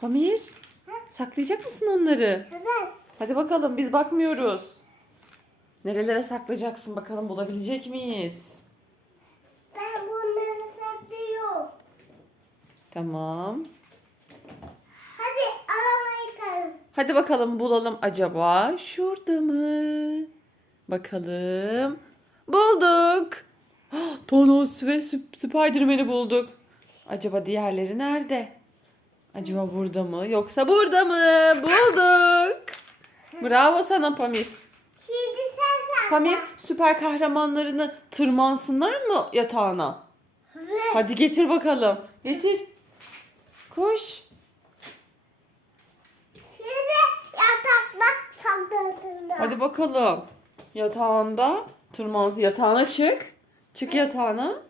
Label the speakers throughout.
Speaker 1: Pamir saklayacak mısın onları?
Speaker 2: Evet.
Speaker 1: Hadi bakalım biz bakmıyoruz. Nerelere saklayacaksın bakalım bulabilecek miyiz?
Speaker 2: Ben bunları saklıyorum.
Speaker 1: Tamam.
Speaker 2: Hadi aramayı.
Speaker 1: Hadi bakalım bulalım acaba şurada mı? Bakalım. Bulduk. Thanos ve Sp- Spider-Man'i bulduk. Acaba diğerleri nerede? Acaba burada mı yoksa burada mı? Bulduk. Bravo sana Pamir.
Speaker 2: Şimdi sen.
Speaker 1: Pamir süper kahramanlarını tırmansınlar mı yatağına?
Speaker 2: Evet.
Speaker 1: Hadi getir bakalım. Getir. Koş.
Speaker 2: Şimdi yatakta sakladığında.
Speaker 1: Hadi bakalım. Yatağında tırmans. Yatağına çık. Çık yatağına.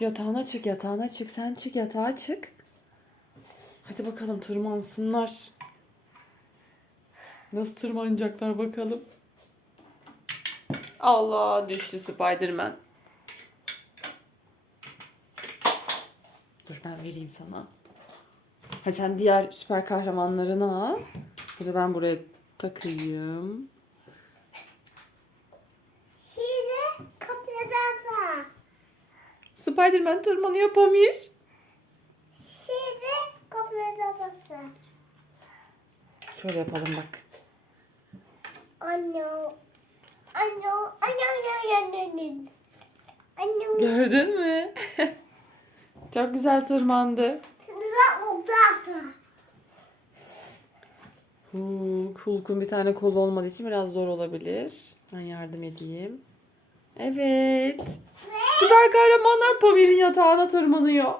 Speaker 1: Yatağına çık, yatağına çık. Sen çık, yatağa çık. Hadi bakalım tırmansınlar. Nasıl tırmanacaklar bakalım. Allah düştü Spiderman. Dur ben vereyim sana. Hadi sen diğer süper kahramanlarını al. Bunu ben buraya takayım.
Speaker 2: Şimdi kapıdasın.
Speaker 1: Spiderman tırmanıyor Pamir. Şöyle yapalım bak.
Speaker 2: Anne. Anne. Anne. Anne. Anne. Anne.
Speaker 1: Gördün mü? Çok güzel tırmandı. Hulk, Hulk'un bir tane kolu olmadığı için biraz zor olabilir. Ben yardım edeyim. Evet. Süper kahramanlar Pamir'in yatağına tırmanıyor.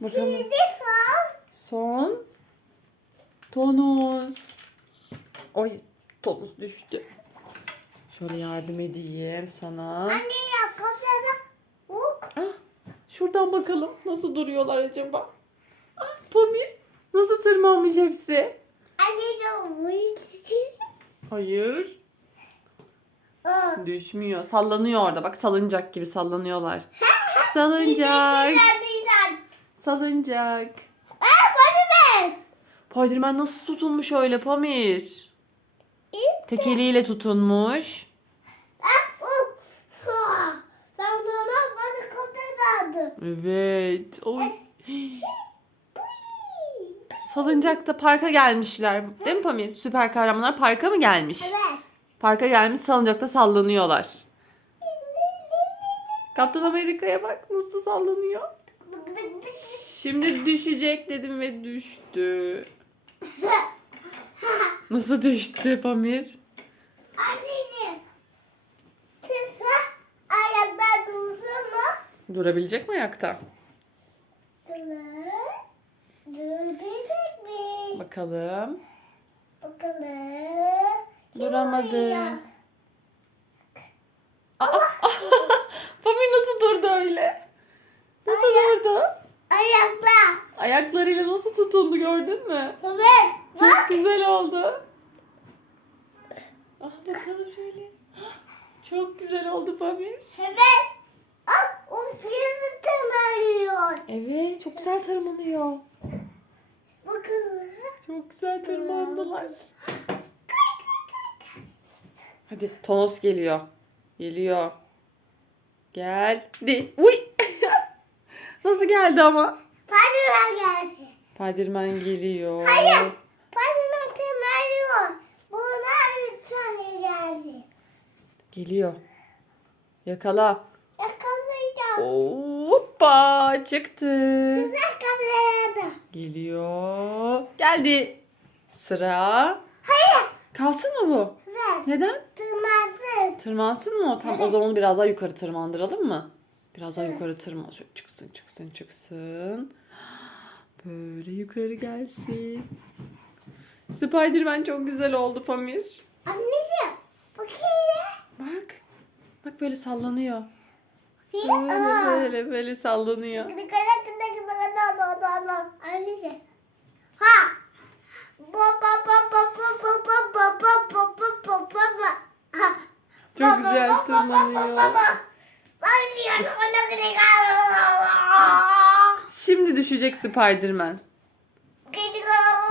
Speaker 1: Bakalım.
Speaker 2: Son.
Speaker 1: Tonus. Oy Tonus düştü. Şöyle yardım edeyim sana.
Speaker 2: Anne ya kapıda. Huk.
Speaker 1: Ah, şuradan bakalım nasıl duruyorlar acaba? Ah, Pamir nasıl tırmanmış hepsi?
Speaker 2: Anne ya bu.
Speaker 1: Hayır.
Speaker 2: Aa.
Speaker 1: Düşmüyor. Sallanıyor orada. Bak salıncak gibi sallanıyorlar. Salıncak. Salıncak. Spiderman nasıl tutunmuş öyle Pamir?
Speaker 2: İp.
Speaker 1: Tek eliyle tutunmuş. Evet. Oy. Salıncakta parka gelmişler. Değil mi Pamir? Süper kahramanlar parka mı gelmiş?
Speaker 2: Evet.
Speaker 1: Parka gelmiş salıncakta sallanıyorlar. Kaptan Amerika'ya bak nasıl sallanıyor. Şimdi düşecek dedim ve düştü. Nasıl düştü Pamir?
Speaker 2: Anneciğim. Kısa ayakta dursun mu?
Speaker 1: Durabilecek mi ayakta?
Speaker 2: Durabilecek mi?
Speaker 1: Bakalım.
Speaker 2: Bakalım. Kim
Speaker 1: Duramadı.
Speaker 2: oynuyor?
Speaker 1: Pamir nasıl durdu öyle? Nasıl durdu?
Speaker 2: Ayakta.
Speaker 1: Ayaklarıyla nasıl tutundu gördün mü?
Speaker 2: Evet.
Speaker 1: Çok
Speaker 2: Bak.
Speaker 1: güzel oldu. Ah bakalım şöyle. Çok güzel oldu Pamir.
Speaker 2: Evet. Ah, o piyasa tırmanıyor.
Speaker 1: Evet çok güzel tırmanıyor.
Speaker 2: Bakalım.
Speaker 1: Çok güzel tırmandılar. Hadi Tonos geliyor. Geliyor. Geldi. Uy. Nasıl geldi ama?
Speaker 2: Spiderman geldi.
Speaker 1: Spiderman geliyor.
Speaker 2: Hayır. Spiderman tırmanıyor. Buna üç tane geldi.
Speaker 1: Geliyor. Yakala.
Speaker 2: Yakalayacağım.
Speaker 1: Hoppa çıktı.
Speaker 2: Güzel kapılarda.
Speaker 1: Geliyor. Geldi. Sıra.
Speaker 2: Hayır.
Speaker 1: Kalsın mı bu?
Speaker 2: Evet.
Speaker 1: Neden?
Speaker 2: Tırmansın.
Speaker 1: Tırmansın mı o? Tamam o zaman onu biraz daha yukarı tırmandıralım mı? Biraz daha yukarı tırman. Şöyle çıksın çıksın çıksın. Böyle yukarı gelsin. Spiderman çok güzel oldu Pamir.
Speaker 2: Anneciğim bakayım.
Speaker 1: Bak. Bak böyle sallanıyor. Böyle böyle, böyle sallanıyor.
Speaker 2: Ha.
Speaker 1: Çok güzel tırmanıyor. Şimdi düşecek Spiderman.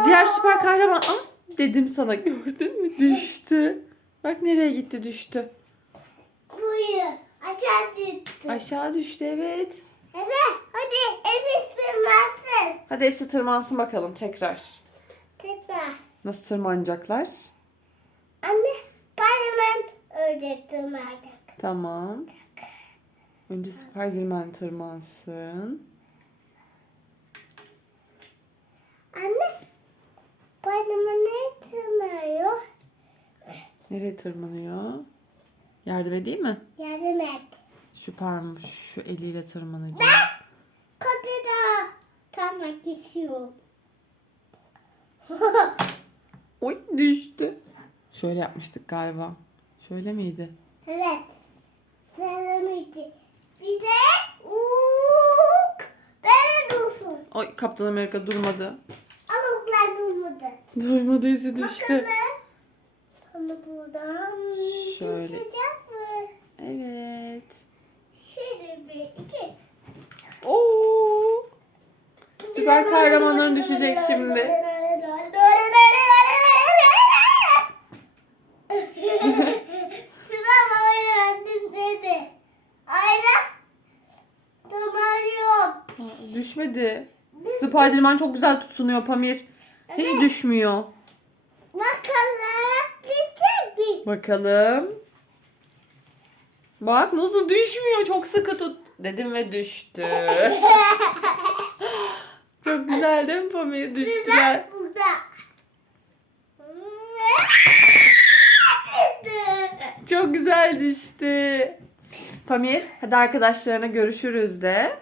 Speaker 1: Diğer süper kahraman. Ah, dedim sana gördün mü? Düştü. Bak nereye gitti düştü.
Speaker 2: Buyur. Aşağı düştü.
Speaker 1: Aşağı düştü evet.
Speaker 2: Evet. Hadi evi sırmasın.
Speaker 1: Hadi hepsi tırmansın bakalım tekrar.
Speaker 2: Tekrar.
Speaker 1: Nasıl tırmanacaklar?
Speaker 2: Anne. Bayram öğrettim artık.
Speaker 1: Tamam. Önce Spiderman tırmansın.
Speaker 2: Anne. Bayramı ne tırmıyor?
Speaker 1: Nereye tırmanıyor? Yardım edeyim mi?
Speaker 2: Yardım et.
Speaker 1: Şu parmağım şu eliyle tırmanacak.
Speaker 2: Kapıda. Tamam kesiyorum.
Speaker 1: Oy düştü. Şöyle yapmıştık galiba. Şöyle miydi?
Speaker 2: evet. Selamünaleyküm. Bir de uuk. Böyle dursun.
Speaker 1: Oy Kaptan Amerika durmadı.
Speaker 2: Aluklar durmadı.
Speaker 1: Durmadı izi düştü.
Speaker 2: Bakalım. Ama buradan
Speaker 1: Şöyle.
Speaker 2: tutacak mı?
Speaker 1: Evet.
Speaker 2: Şöyle bir iki.
Speaker 1: Oo. Süper kahramanların düşecek şimdi.
Speaker 2: Sıra bana düşmedi. Ayla. Tırmanıyorum.
Speaker 1: Ha, Düşmedi. Spiderman çok güzel tutunuyor Pamir. Hiç düşmüyor.
Speaker 2: Bakalım. Mi?
Speaker 1: Bakalım. Bak nasıl düşmüyor. Çok sıkı tut. Dedim ve düştü. Çok güzel değil mi Pamir? Düştüler.
Speaker 2: Burada.
Speaker 1: Çok güzel düştü. Pamir hadi arkadaşlarına görüşürüz de.